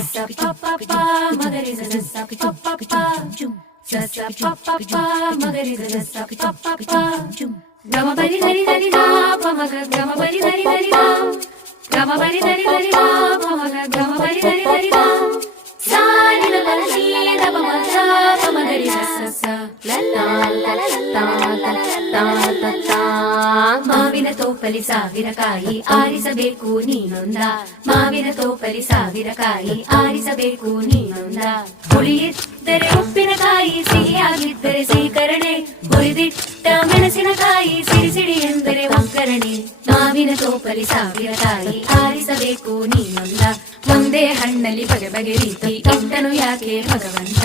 sa pa pa pa magari sa sa pa pa pa sa sa pa pa pa magari sa sa pa pa pa gama bari dari dari da pa maga gama bari dari dari da gama bari dari dari da pa maga gama bari dari dari da sa ni la la ni da pa maga pa magari sa sa la la la la la la la la ಮಾವಿನ ತೋಪಲಿ ಸಾವಿರ ಕಾಯಿ ಆರಿಸಬೇಕು ನೀನೊಂದ ಮಾವಿನ ತೋಪಲಿ ಸಾವಿರ ಕಾಯಿ ಆರಿಸಬೇಕು ನೀನೊಂದ ಹುಳಿಯಿದ್ದರೆ ಉಪ್ಪಿನಕಾಯಿ ಸಿಹಿಯಾಗಿದ್ದರೆ ಸೀಕರಣೆ ಹುರಿದಿಟ್ಟ ಮೆಣಸಿನಕಾಯಿ ಸಿಡಿ ಸಿಡಿ ಎಂದರೆ ಒಗ್ಗರಣೆ ಮಾವಿನ ತೋಪಲಿ ಸಾವಿರ ಕಾಯಿ ಆರಿಸಬೇಕು ನೀನೊಂದ ಒಂದೇ ಹಣ್ಣಲ್ಲಿ ಬಗೆ ಬಗೆ ರೀತಿ ಇಟ್ಟನು ಯಾಕೆ ಭಗವಂತ